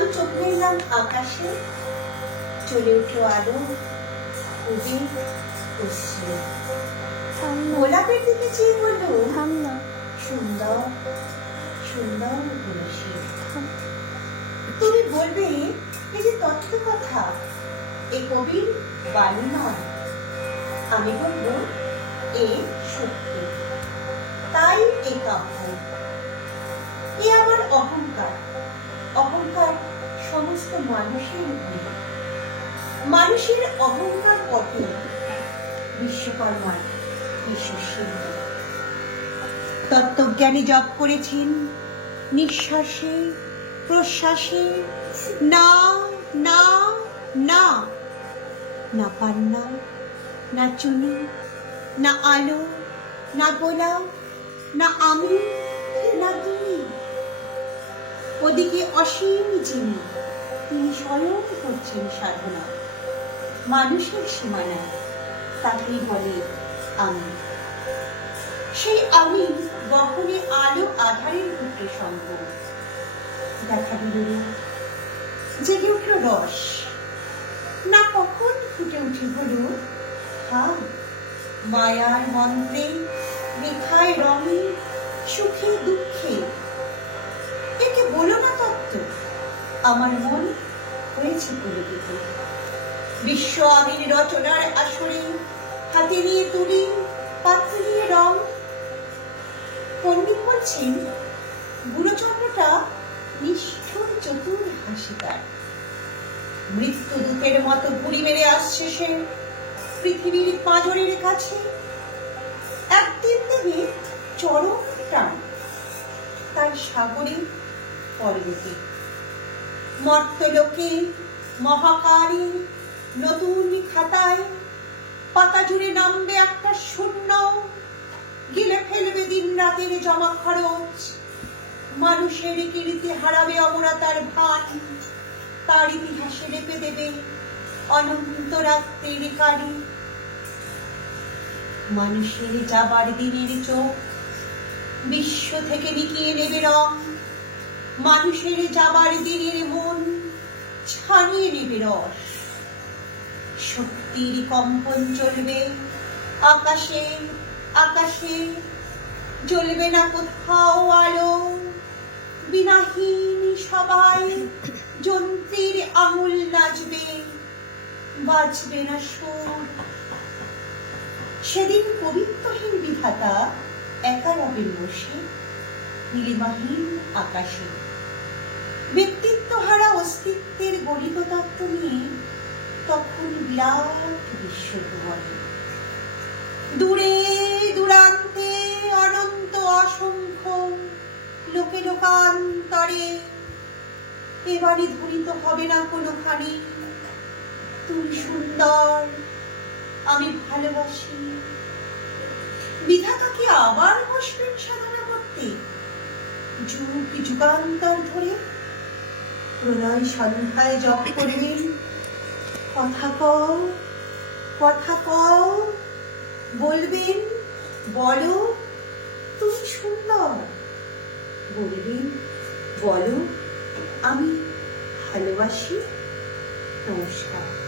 আমি চোখ মেললাম আকাশে। চলে উঠল আলো খুবই পশ্চিমে। গোলাপের দিকে চেয়ে বলল না সুন্দর সুন্দর তুমি বলবে এই যে তথ্য কথা এ কবির বাণী নয়। আমি বলব এ সত্য। তাই এ কাব্য এ আমার অহংকার। মানুষের ভুল মানুষের অহংকার পথে বিশ্বকর্মার বিশ্বসিদ্ধি তত্ত্বজ্ঞানী জপ করেছেন, নিঃশ্বাসে, প্রশ্বাসে, না না না না পান্না, না চুনি, না আলো, না গোলাপ, না আমি না তুমি ওদিকে অসীম যিনি তিনি স্বয়ং করছেন সাধনা। মানুষের সীমানা, তাকেই বলে আমি। সেই আমি বহনে আলো আধারের রূপে সম্ভব। দেখা দিল জেগে উঠল রস। না কখন ফুটে উঠে হলো? হাম মায়ার মন্ত্রে রেখায় রঙে সুখে দুঃখে আমার মন হয়েছে পুলকিত। বিশ্ব আমির রচনার আসরে হাতে নিয়ে তুলি পাত্রে নিয়ে রং। পণ্ডিত বলছেন গুণচন্দ্রটা নিষ্ঠুর চতুর হাসি তার মৃত্যু দূতের মতো ঘুরি মেরে আসছে সে পৃথিবীর পাঁজরের কাছে। একদিন দেবে চরম টান তার সাগরে পর্বতে মর্তলোকে মহাকারী নতুন খাতায় পাতা জুড়ে নামবে একটা শূন্য। গিলে ফেলবে দিন রাতের জমা খরচ। মানুষের কীর্তি হারাবে অমরতার ভান। তার ইতিহাসে রেপে দেবে অনন্ত রাত্রির কারি মানুষের যাবার দিনের চোখ বিশ্ব থেকে বিকিয়ে নেবে রং। মানুষের যাবার দিনের মন ছানিয়ে নেবে রস। শক্তির কম্পন চলবে, আকাশে আকাশে। জ্বলবে না কোথাও আলো, বিনাহীন সবাই যন্ত্রীর আঙুল নাচবে, বাজবে না সুর। সেদিন কবিত্বহীন বিধাতা একা রবেন বসে, নীলিমাহীন আকাশে। ব্যক্তিত্ব হারা অস্তিত্বের গণিত তত্ত্ব নিয়ে তখন বিরাট বিশ্ব ভুবনে দূরে, দূরান্তে অনন্ত অসংখ্য লোকে লোকান্তরে, এবারে ধরিত হবে না কোনোখানে। তুমি সুন্দর, আমি ভালোবাসি। বিধাতা কি আবার বসবেন সাধনা করতে? যুগ যুগান্তর ধরে প্রলয় সন্ধ্যায় জপ করবেন কথা কও কথা কও বলবেন বলো, তুমি সুন্দর। বলবেন বলো, আমি ভালোবাসি। নমস্কার।